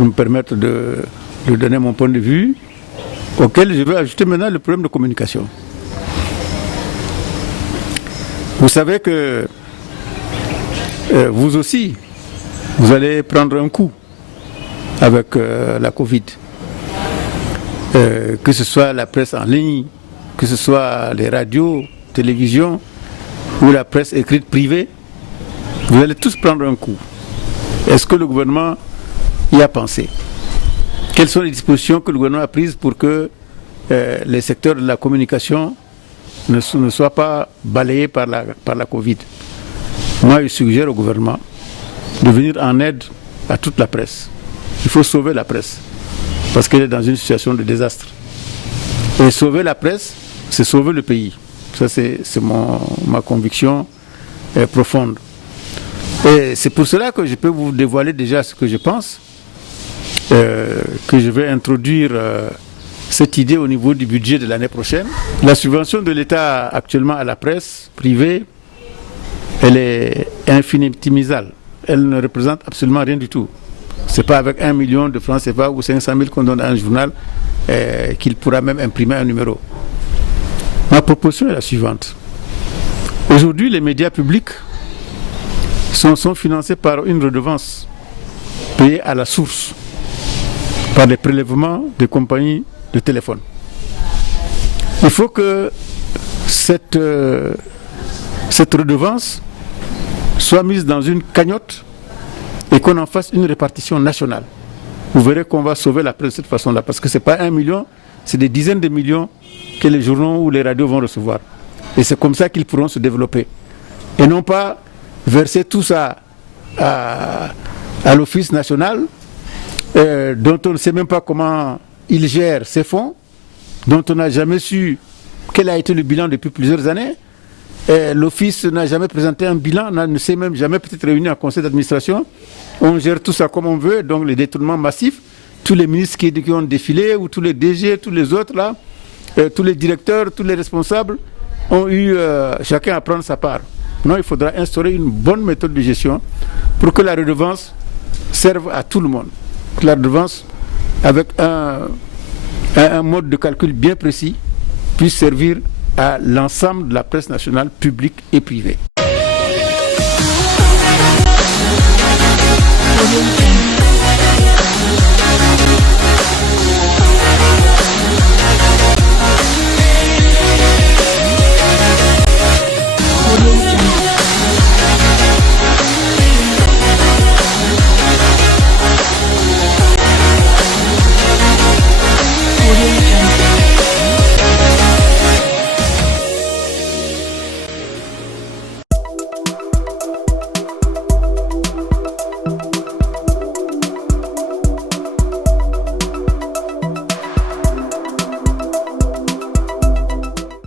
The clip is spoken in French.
pour me permettre de donner mon point de vue, auquel je veux ajouter maintenant le problème de communication. Vous savez que vous aussi, vous allez prendre un coup avec la Covid. Que ce soit la presse en ligne, que ce soit les radios, télévisions ou la presse écrite privée, vous allez tous prendre un coup. Est-ce que le gouvernement y a pensé? Quelles sont les dispositions que le gouvernement a prises pour que les secteurs de la communication ne soient pas balayés par la Covid? Moi, je suggère au gouvernement de venir en aide à toute la presse. Il faut sauver la presse parce qu'elle est dans une situation de désastre. Et sauver la presse, c'est sauver le pays. Ça, c'est ma conviction profonde. Et c'est pour cela que je peux vous dévoiler déjà ce que je pense, que je vais introduire cette idée au niveau du budget de l'année prochaine. La subvention de l'État actuellement à la presse privée, elle est infinitésimale. Elle ne représente absolument rien du tout. Ce n'est pas avec 1 million de francs CFA ou 500 000 qu'on donne à un journal qu'il pourra même imprimer un numéro. Ma proposition est la suivante. Aujourd'hui, les médias publics sont financés par une redevance payée à la source, par les prélèvements des compagnies de téléphone. Il faut que cette redevance soit mise dans une cagnotte et qu'on en fasse une répartition nationale. Vous verrez qu'on va sauver la presse de cette façon-là, parce que ce n'est pas 1 million, c'est des dizaines de millions que les journaux ou les radios vont recevoir. Et c'est comme ça qu'ils pourront se développer. Et non pas verser tout ça à l'Office national, dont on ne sait même pas comment il gère ses fonds, dont on n'a jamais su quel a été le bilan depuis plusieurs années. L'Office n'a jamais présenté un bilan, ne s'est même jamais peut-être réuni en conseil d'administration. On gère tout ça comme on veut, donc les détournements massifs, tous les ministres qui ont défilé, ou tous les DG, tous les autres là, tous les directeurs, tous les responsables ont eu chacun à prendre sa part. Non, il faudra instaurer une bonne méthode de gestion pour que la redevance serve à tout le monde. Que la redevance, avec un mode de calcul bien précis, puisse servir à l'ensemble de la presse nationale, publique et privée.